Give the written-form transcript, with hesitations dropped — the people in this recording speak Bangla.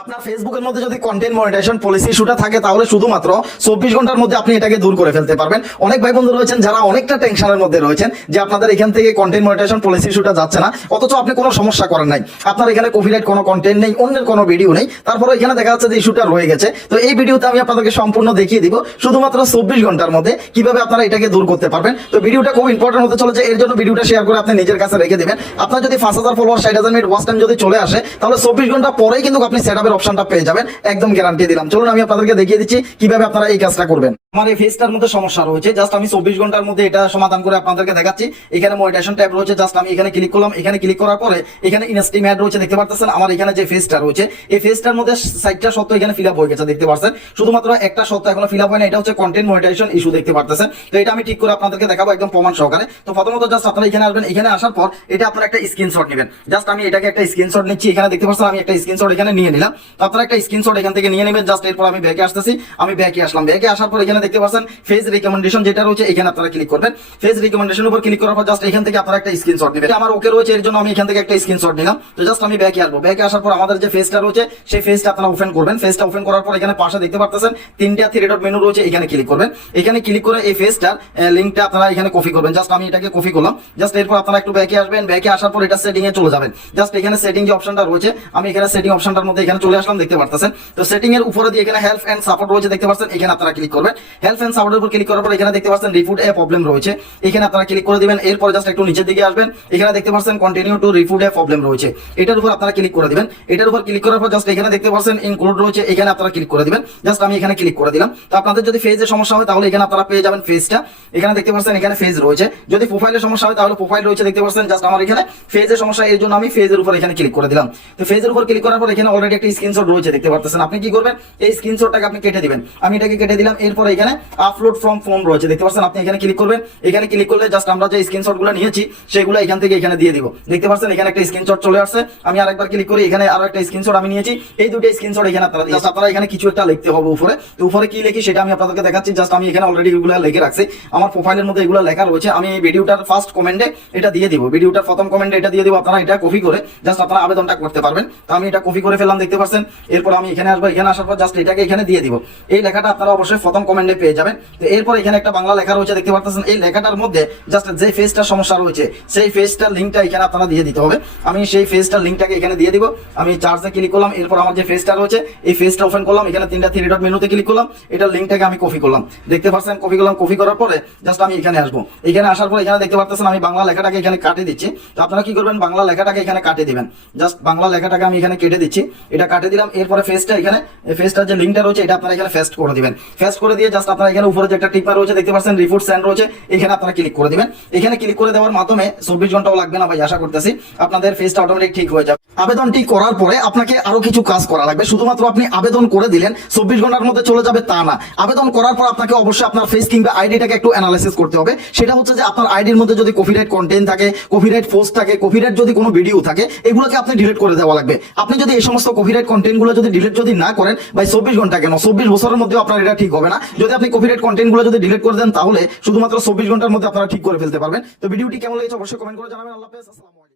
আপনার ফেসবুকের মধ্যে যদি কন্টেন্ট মনিটাইজেশন পলিসি ইস্যুটা থাকে তাহলে শুধুমাত্র 24 ঘন্টার মধ্যে আপনি এটাকে দূর করে ফেলতে পারবেন। অনেক ভাই বন্ধু রয়েছেন যারা অনেকটা টেনশনের মধ্যে রয়েছেন যে আপনাদের এখান থেকে কন্টেন্ট মনিটাইজেশন পলিসি ইস্যুটা যাচ্ছে না, অথচ আপনি কোনো সমস্যা করেন নাই, আপনার এখানে কপিরাইট কোনো কন্টেন্ট নেই, অন্যের কোনো ভিডিও নেই, তারপরে এখানে দেখা যাচ্ছে যে ইস্যুটা রয়ে গেছে। তো এই ভিডিওতে আমি আপনাদেরকে সম্পূর্ণ দেখিয়ে দিব শুধুমাত্র 24 ঘন্টার মধ্যে কিভাবে আপনারা এটাকে দূর করতে পারবেন। তো ভিডিওটা খুব ইম্পর্টেন্ট হতে চলেছে, এর জন্য ভিডিওটা শেয়ার করে আপনি নিজের কাছে রেখে দিবেন। আপনার যদি 5000 ফলোয়ার 60,000 মিনিট ওয়াচ টাইম যদি চলে আসে তাহলে 24 ঘন্টা পরেই কিন্তু আপনি সেটআপের অপশনটা পেয়ে যাবেন, একদম গ্যারান্টি দিলাম। চলুন আমি আপনাদেরকে দেখিয়ে দিচ্ছি কিভাবে আপনারা এই কাজটা করবেন। আমার এই ফেসটার মধ্যে সমস্যা রয়েছে, জাস্ট আমি 24 ঘন্টার মধ্যে এটা সমাধান করে আপনাদেরকে দেখাচ্ছি। এখানে মনিটাইজেশন ট্যাব রয়েছে, জাস্ট আমি এখানে ক্লিক করলাম। এখানে ক্লিক করার পরে এখানে ইনস্টিম অ্যাড রয়েছে, দেখতে পাচ্ছেন। আমার এখানে যে ফেসটা রয়েছে এই ফেসটার মধ্যে 60টা শর্ত এখানে ফিল আপ হয়ে গেছে, দেখতে পাচ্ছেন। শুধুমাত্র একটা শর্ত এখনো ফিল আপ হয় না, এটা হচ্ছে কন্টেন্ট মনিটাইজেশন ইস্যু, দেখতে পাচ্ছেন। তো এটা আমি ঠিক করে আপনাদেরকে দেখাবো একদম প্রমাণ সহকারে। তো প্রথমত জাস্ট আপনারা এখানে আসবেন, এখানে আসার পর এটা আপনারা একটা স্ক্রিনশট নেবেন। জাস্ট আমি এটাকে একটা স্ক্রিনশট নিচ্ছি, এখানে দেখতে পাচ্ছেন আমি একটা স্ক্রিনশট এখানে নিয়ে নিলাম। তো আপনারা একটা স্ক্রিনশট এখান থেকে নিয়ে নেবেন। জাস্ট এরপর আমি ব্যাকে আসতেছি, আমি ব্যাকে আসলাম। ব্যাকে আসার পর এখানে দেখতে পাচ্ছেন ফেজ রিকমেন্ডেশন যেটা রয়েছে এখানে আপনারা ক্লিক করবেন। ফেজ রিকমেন্ডেশনের উপর ক্লিক করার পর জাস্ট এখান থেকে আপনারা একটা স্ক্রিনশট নেবেন। আমার ওকে রয়েছে, এর জন্য আমি এখান থেকে একটা স্ক্রিনশট নিলাম। তো জাস্ট আমি ব্যাকে আসবো। ব্যাকে আসার পর আমাদের যে ফেজটা রয়েছে সেই ফেজটা আপনারা ওপেন করবেন। ফেজটা ওপেন করার পর এখানে পাশে দেখতে পাচ্ছেন তিনটা থ্রি ডট মেনু রয়েছে, এখানে ক্লিক করবেন। এখানে ক্লিক করে এই ফেজটার লিংকটা আপনারা এখানে কপি করবেন। জাস্ট আমি এটাকে কপি করলাম। জাস্ট এরপর আপনারা একটু ব্যাকে আসবেন। ব্যাকে আসার পর এটা সেটিং এ চলে যাবেন। জাস্ট এখানে সেটিং যে অপশনটা রয়েছে আমি এখানে সেটিং অপশনটার মধ্যে এখানে চলে আসলাম, দেখতে পাচ্ছেন। তো সেটিং এর উপরে দিয়ে এখানে হেল্প এন্ড সাপোর্ট রয়েছে, দেখতে পাচ্ছেন। এখানে আপনারা ক্লিক করবেন। হেল্প এন্ড সাপোর্টের উপর ক্লিক করার পর এখানে দেখতে পাচ্ছেন রিফুট এ প্রবলেম রয়েছে, এখানে আপনারা ক্লিক করে দিবেন। এরপর জাস্ট একটু নিচের দিকে আসবেন, এখানে দেখতে পাচ্ছেন কন্টিনিউ টু রিফুট এ প্রবলেম রয়েছে, এটার উপর আপনারা ক্লিক করে দিবেন। এটার উপর ক্লিক করার পর জাস্ট এখানে দেখতে পাচ্ছেন ইনক্লুড রয়েছে, এখানে আপনারা ক্লিক করে দিবেন। জাস্ট আমি এখানে ক্লিক করে দিলাম। তো আপনাদের যদি ফেজের সমস্যা হয় তাহলে এখানে আপনারা পেয়ে যাবেন ফেজটা, এখানে দেখতে পাচ্ছেন এখানে ফেজ রয়েছে। যদি প্রোফাইলের সমস্যা হয় তাহলে প্রোফাইল রয়েছে, দেখতে পাচ্ছেন। জাস্ট আমার এখানে ফেজের সমস্যা, এর জন্য আমি ফেজের উপর এখানে ক্লিক করে দিলাম। তো ফেজের উপর ক্লিক করার পর এখানে অলরেডি একটা স্ক্রিনশট রয়েছে, দেখতে পাচ্ছেন। আপনি কি করবেন, এই স্ক্রিনশটটাকে আপনি কেটে দিবেন। আমি এটাকে কেটে দিলাম। এরপর এখানে আপলোড ফ্রম ফোন রয়েছে, দেখতে পাচ্ছেন। আপনি এখানে ক্লিক করবেন। এখানে ক্লিক করলে জাস্ট আমরা যে স্ক্রিনশটগুলো নিয়েছি সেগুলো এখান থেকে এখানে দিয়ে দিব, দেখতে পাচ্ছেন। এখানে একটা স্ক্রিনশট চলে আসছে। আমি আরেকবার ক্লিক করি, এখানে আরো একটা স্ক্রিনশট আমি নিয়েছি। এই দুটো স্ক্রিনশট এখানে আপনারা এখানে কিছু একটা লিখতে হবে উপরে। তো উপরে কি লিখি সেটা আমি আপনাদেরকে দেখাচ্ছি। জাস্ট আমি এখানে অলরেডি এগুলো লিখে রাখছি, আমার প্রোফাইলের মধ্যে এগুলো লেখা রয়েছে। আমি এই ভিডিওটার ফার্স্ট কমেন্টে এটা দিয়ে দিব, ভিডিওটার প্রথম কমেন্টে এটা দিয়ে দিব। আপনারা এটা কপি করে জাস্ট আপনারা আবেদনটা করতে পারবেন। তো আমি এটা কপি করে ফেললাম, দেখতে পাচ্ছেন। এরপর আমি এখানে আসবো, এখানে আসার পর জাস্ট এটাকে এখানে দিয়ে দিব। এই লেখাটা আপনারা অবশ্যই প্রথম কমেন্টে পেয়ে যাবেন। তো এরপর এখানে একটা বাংলা লেখা রয়েছে, দেখতে পাচ্ছেন। এই লেখাটার মধ্যে জাস্ট যে ফেজটার সমস্যা রয়েছে সেই ফেজটার লিংকটা এখানে আপনারা দিয়ে দিতে হবে। আমি সেই ফেজটার লিংকটাকে এখানে দিয়ে দিব। আমি চার্জে ক্লিক করলাম। এরপর আমার যে ফেজটা রয়েছে এই ফেজটা ওপেন করলাম। এখানে তিনটা থ্রি ডট মেনুতে ক্লিক করলাম। এটার লিংকটাকে আমি কপি করলাম, দেখতে পাচ্ছেন। কপি করলাম। কপি করার পরে জাস্ট আমি এখানে আসবো। এখানে আসার পর এখানে দেখতে পাচ্ছেন আমি বাংলা লেখাটাকে এখানে কাটে দিচ্ছি। তো আপনারা কি করবেন, বাংলা লেখাটাকে এখানে কাটে দিবেন। জাস্ট বাংলা লেখাটাকে আমি এখানে কেটে দিচ্ছি, এটা কাটে দিলাম। এরপরে ফেজটা এখানে ফেজটার যে লিংকটা রয়েছে এটা আপনারা এখানে পেস্ট করে দিবেন। পেস্ট করে দিয়ে জাস্ট আপনারা এখানে উপরে যে একটা টিপার রয়েছে, দেখতে পাচ্ছেন, রিপোর্ট সেন্ড রয়েছে, এখানে আপনারা ক্লিক করে দিবেন। এখানে ক্লিক করে দেওয়ার মাধ্যমে 24 ঘন্টাও লাগবে না ভাই, আশা করতেছি আপনাদের ফেজটা অটোমেটিক ঠিক হয়ে যাবে। আবেদনটি করার পরে আপনাকে আরো কিছু কাজ করা লাগবে। শুধুমাত্র আপনি আবেদন করে দিলেন 24 ঘন্টার মধ্যে চলে যাবে তা না। আবেদন করার পর আপনাকে অবশ্যই আপনার ফেস কিংবা আইডিটাকে একটু অ্যানালাইসিস করতে হবে। সেটা হচ্ছে যে আপনার আইডির মধ্যে যদি কপিরাইট কন্টেন্ট থাকে, কপিরাইট পোস্ট থাকে, কপিরাইট যদি কোনো ভিডিও থাকে, এগুলোকে আপনি ডিলিট করে দেওয়া লাগবে। আপনি যদি এই সমস্ত কপিরাইট কন্টেন্টগুলো যদি ডিলিট যদি না করেন ভাই, 24 ঘন্টা কেন 24 বছরের মধ্যে আপনার এটা ঠিক হবে না। যদি আপনি কপিরাইট কন্টেন্টগুলো যদি ডিলিট করে দেন তাহলে শুধুমাত্র 24 ঘন্টার মধ্যে আপনারা ঠিক করে ফেলতে পারবেন। তো ভিডিওটি কেমন লেগেছে অবশ্যই কমেন্ট করে জানাবেন। আল্লাহ হাফেজ, আসসালামু আলাইকুম।